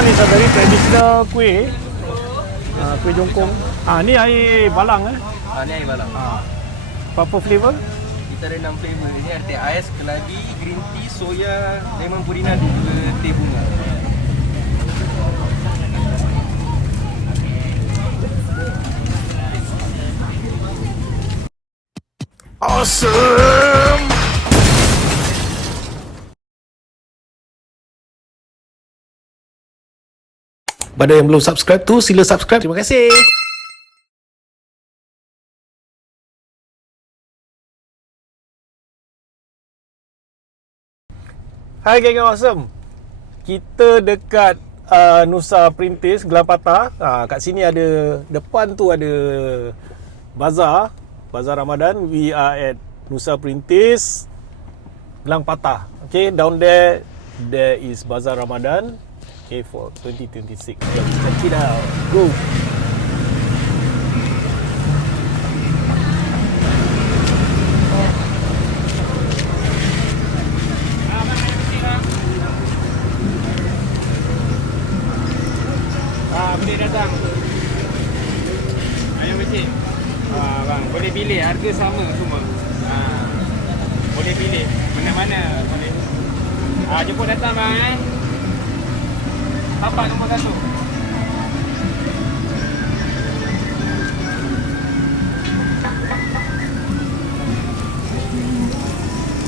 one is a very traditional kuih. Kuih jongkong. Ni air balang Ni air balang. Apa flavor? Kita ada 6 flavor. Ini ada teh ais, keladi, green tea, soya, lemon purina dan juga teh bunga. Awesome! Pada yang belum subscribe tu, sila subscribe. Terima kasih. Hai geng awesome. Kita dekat Nusa Perintis, Gelang Patah. Kat sini ada, depan tu ada bazar Ramadan. We are at Nusa Perintis, Gelang Patah. Okay, down there is Bazar Ramadan. Okay, for 2026. Let's check it out. Go. Boleh datang. Ayam kecil. Bang, boleh pilih, harga sama semua. Boleh pilih mana-mana boleh. Jemput datang bang. Tapak nombor 1.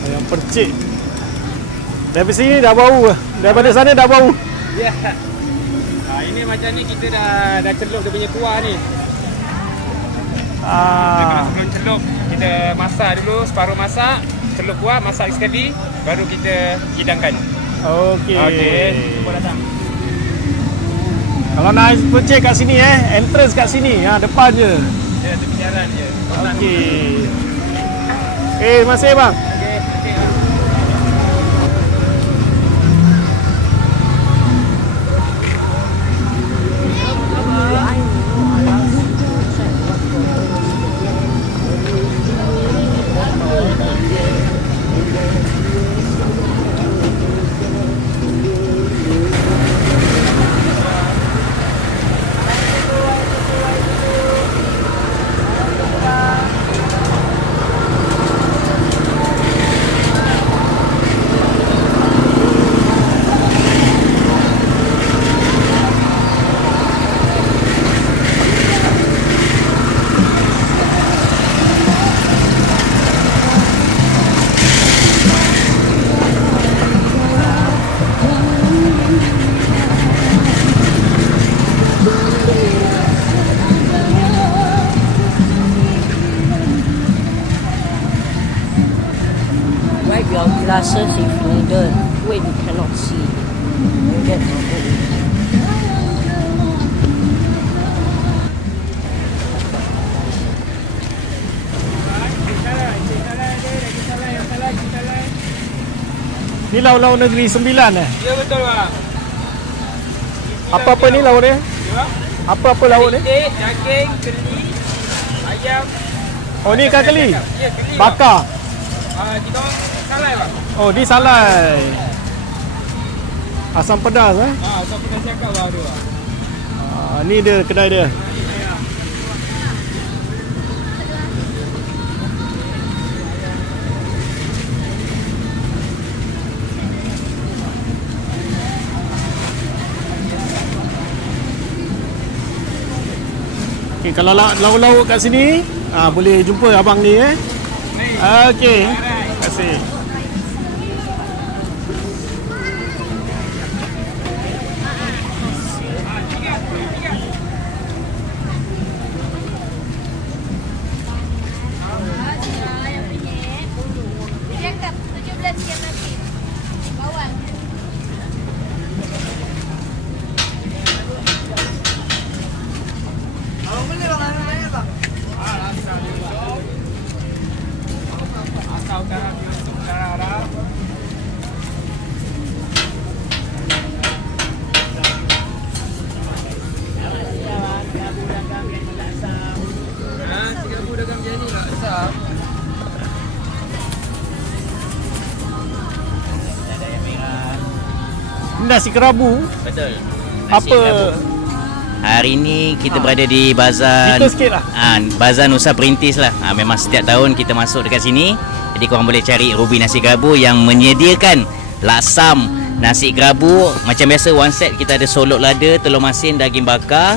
Ayam percik. Dari sini dah bau. Daripada sana dah bau. Ya. Ini macam ni kita dah celup dia punya kuah ni. Sebelum celup kita masak dulu, separuh masak, celup kuah, masak sekali, baru kita hidangkan. Okey. Jemput datang. Kalau nak percik kat sini entrance kat sini, depan je. Ya, tepi jalan je. Okey. Terima kasih bang. Okey, okey. Wipe your glasses if needed. Wait, you cannot see. You get Ni lauk-lauk negeri 9 Ya betul bang. Apa-apa ni lauk dia? Ya. Apa-apa lauk ni? Kek, daging, keli, ayam. Oh ni ikan keli? Ya, keli. Bakar? Kita orang salai bang. Oh ni salai. Asam pedas Asam pedas cakap bang tu bang. Ni dia kedai dia. Okay, kalau lauk-lauk kat sini boleh jumpa abang ni Okey. Terima kasih. Nasi kerabu. Betul. Nasi Apa? kerabu. Hari ni kita berada di Bazar Cerita sikit lah. Bazar Nusa Perintis lah. Memang setiap tahun kita masuk dekat sini. Jadi korang boleh cari Ruby Nasi Kerabu yang menyediakan laksam nasi kerabu. Macam biasa one set kita ada solok lada, telur masin, daging bakar.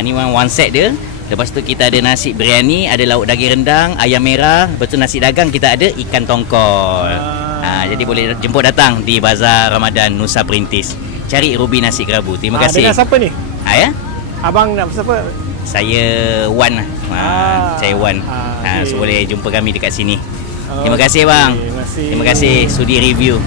Ni one set dia. Lepas tu kita ada nasi biryani, ada lauk daging rendang, ayam merah. Lepas tu nasi dagang kita ada ikan tongkol. Jadi boleh jemput datang di Bazar Ramadan Nusa Perintis. Cari Ruby Nasi Kerabu. Terima kasih. Dengan siapa ni? Ya? Abang nak siapa? Saya Wan lah. Saya Wan. Okay. So boleh jumpa kami dekat sini. Terima kasih bang. Terima kasih sudi review.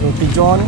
Roti John.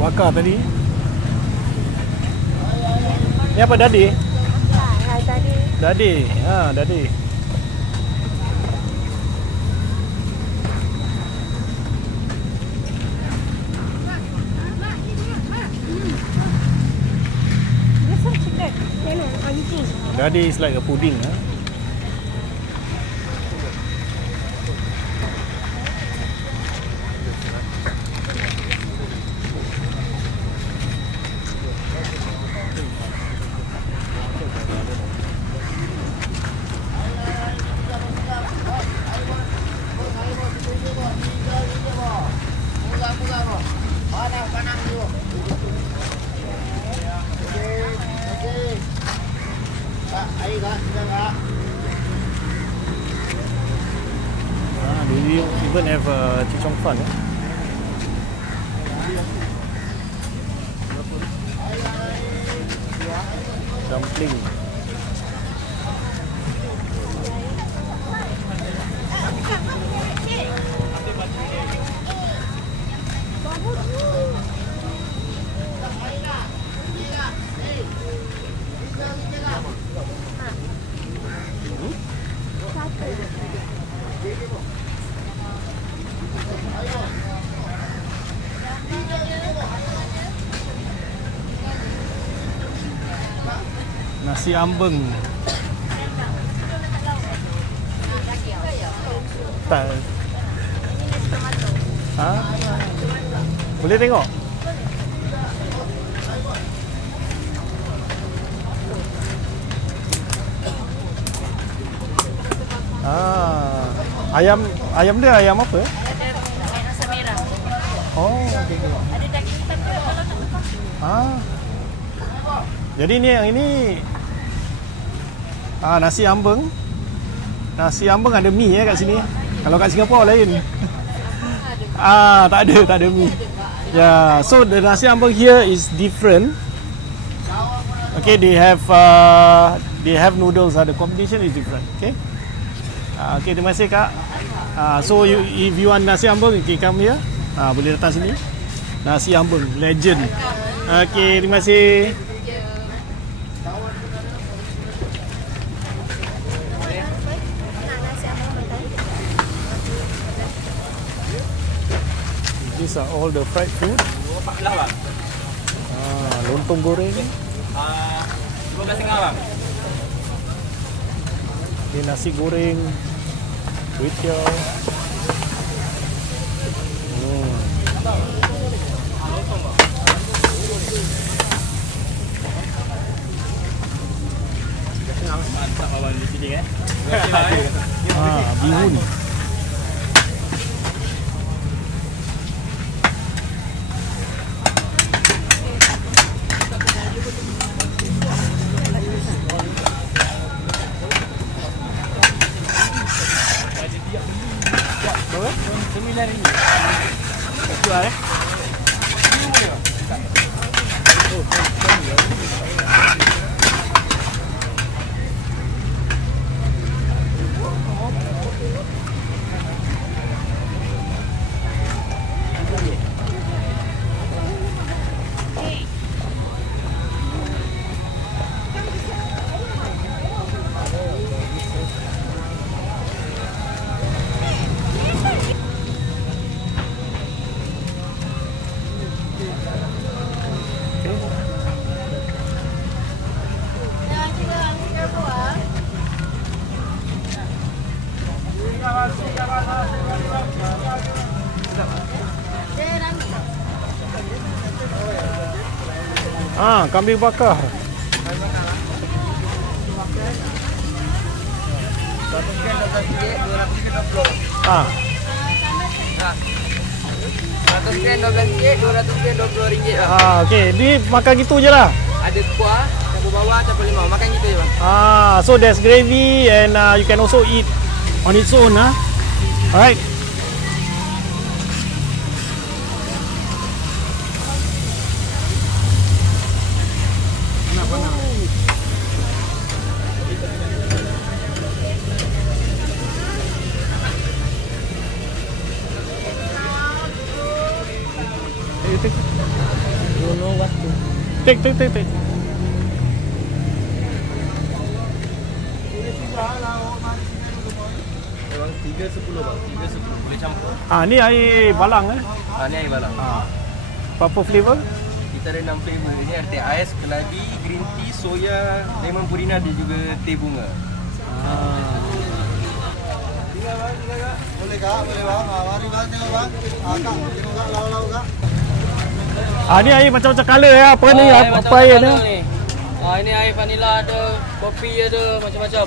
Bakar tadi. Ni apa dadi? Dadi. Dadi. Dadi is like a pudding. They even have a Chichong Fun. Dumpling. Nasi ambeng. Tak. Boleh tengok? Ayam dia ayam apa? Ada ayam rasa merah. Oh, okey. Ada daging hitam juga kalau nak tukar. Jadi ni yang ini nasi ambeng. Nasi ambeng ada mi kat sini. Kalau kat Singapura lain. Tak ada mi. Yeah, so the nasi ambeng here is different. Okay, they have noodles. The combination is different. Okay. Okay, terima kasih Kak. So if you want nasi ambeng, you can come here. Boleh datang sini. Nasi ambeng legend. Okay, terima kasih. These are all the fried food. Lontong goreng. 12.5 bang. Ini nasi goreng. Kuih tiaw. Mantap abang di sini Bihun. Kambing bakar. Okey, ni makan gitu je lah. Ada kuah, campur bawang, campur limau. Makan gitu je bang. So there's gravy and you can also eat on its own. Alright. Don't know what to. Take. Bang 3.10 bang. 3.10 boleh campur. Ni air balang Ni air balang. Apa flavor? Kita ada 6 flavor. Ini ada teh ais, keladi, green tea, soya, lemon purina dan juga teh bunga. Boleh kak, boleh bang. Mari bang, tengok bang. Kak, tengok kak, lau-lau kak. Ni air macam-macam color apa ni? Apa air ni? Ini air vanila ada, kopi ada, macam-macam.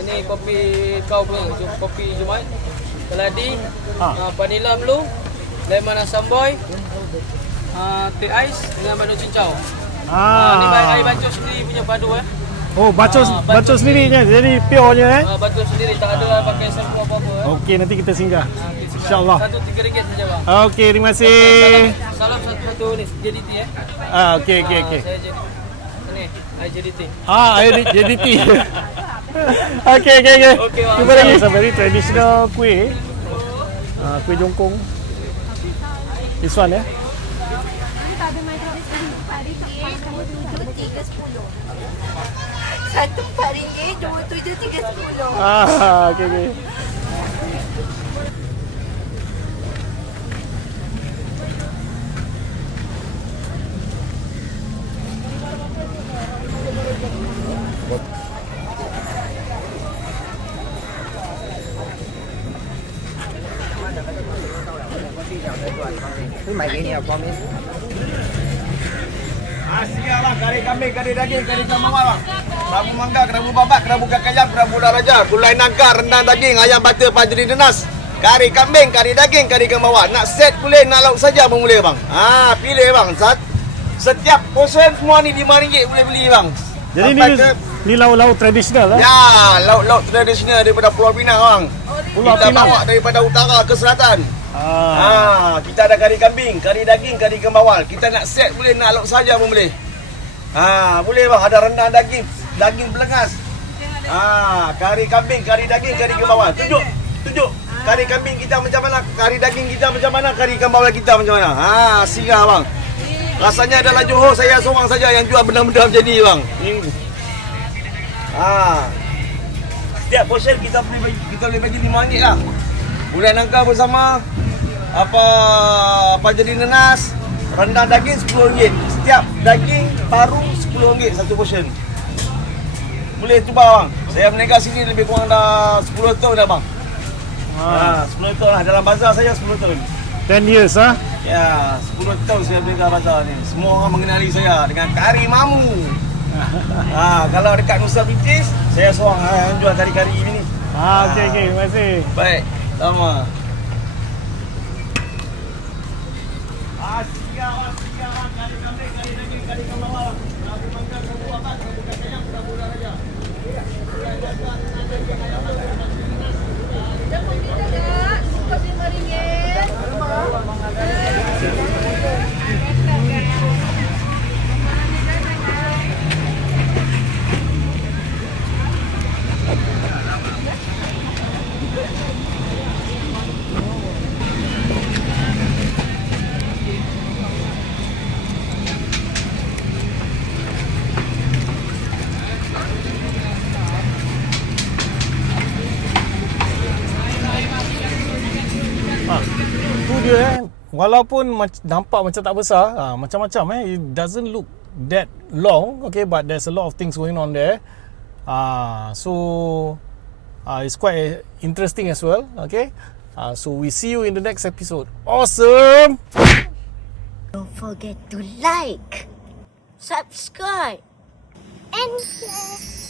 Ini kopi kau punya, kopi Jumaat. Keladi, vanila blue, lemon asam boy, teh ais dengan madu cincau. Ini air bacus sendiri punya padu Oh, bacus sendirinya. Jadi pure-nya bacus sendiri, tak ada pakai serbu apa-apa. Okey, nanti kita singgah. InsyaAllah. Satu RM3 saja bang. Okey, terima kasih. Salam satu-satu ni, JDT Okey. Saya JDT. Ini, air JDT. Air JDT. Okey. Okey, bang. Cuba lagi. It's a very traditional kuih. Kuih jongkong. This one Satu RM4, 27, 3.10. Okey. Siap bang, kari kambing, kari daging, kari ikan mawar bang. Kerabu mangga, kerabu babat, kerabu kakayam, kerabu daraja, gulai nangka, rendang daging, ayam bata, pajeri denas. Kari kambing, kari daging, kari ikan mawar. Nak set boleh, nak lauk saja pun boleh bang. Pilih bang. Setiap portion semua ni RM5 boleh beli bang. Jadi ni lauk-lauk tradisional lah. Ya, lauk-lauk tradisional daripada Pulau Pinang bang. Pulau Kita Pinang. bawa daripada utara ke selatan. Kita ada kari kambing, kari daging, kari ikan bawal. Kita nak set boleh, nak lauk saja pun boleh. Boleh bang, ada rendang daging, daging belengas. Kari kambing, kari daging, kari ikan bawal. Tunjuk. Kari kambing kita macam mana, kari daging kita macam mana, kari ikan bawal kita macam mana. Singgah bang. Rasanya adalah Johor saya seorang saja yang jual benda-benda macam ni bang. Setiap portion kita boleh bagi RM5 lah. Gulai nangka bersama, apa jadi nanas, rendang daging RM10. Setiap daging paru RM10 satu portion. Boleh cuba bang. Saya berniaga sini lebih kurang dah 10 tahun dah bang. 10 tahun lah. Dalam bazar saya 10 tahun. 10 years ah. Ya, 10 tahun saya berniaga bazar ni. Semua orang mengenali saya dengan kari mamu. Kalau dekat Nusa Perintis, saya seorang yang jual kari-kari ni. Okey, terima kasih. Baik, sama. Tu dia walaupun nampak macam tak besar, macam-macam it doesn't look that long, okay, but there's a lot of things going on there. So it's quite interesting as well, okay. So we see you in the next episode. Awesome. Don't forget to like, subscribe, and share.